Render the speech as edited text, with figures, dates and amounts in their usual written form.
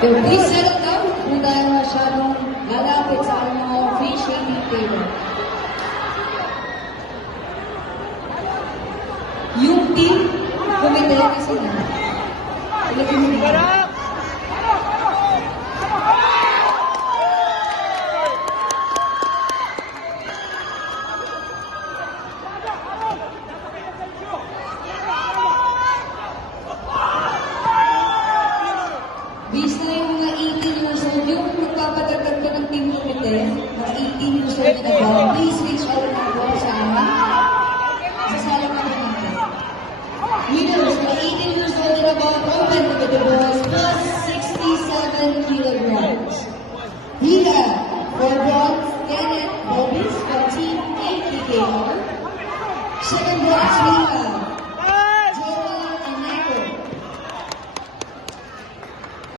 Yung please settle down kung tayo masyadong lalapit sa aking mga free shaming table. Yung team, kumite kasi na. Ilagay mo na. Bis na yung mga 18 years old, yung magpapadagdag ka ng team kumite, mga 18 years old na ba, please reach out na po sa amin. Sasalang kami natin. Winners, mga 18 years old na ba, open to the boys, plus 67 kilograms. We have for bronze, Kenneth Bobis from Team ATKR. Second bronze, we have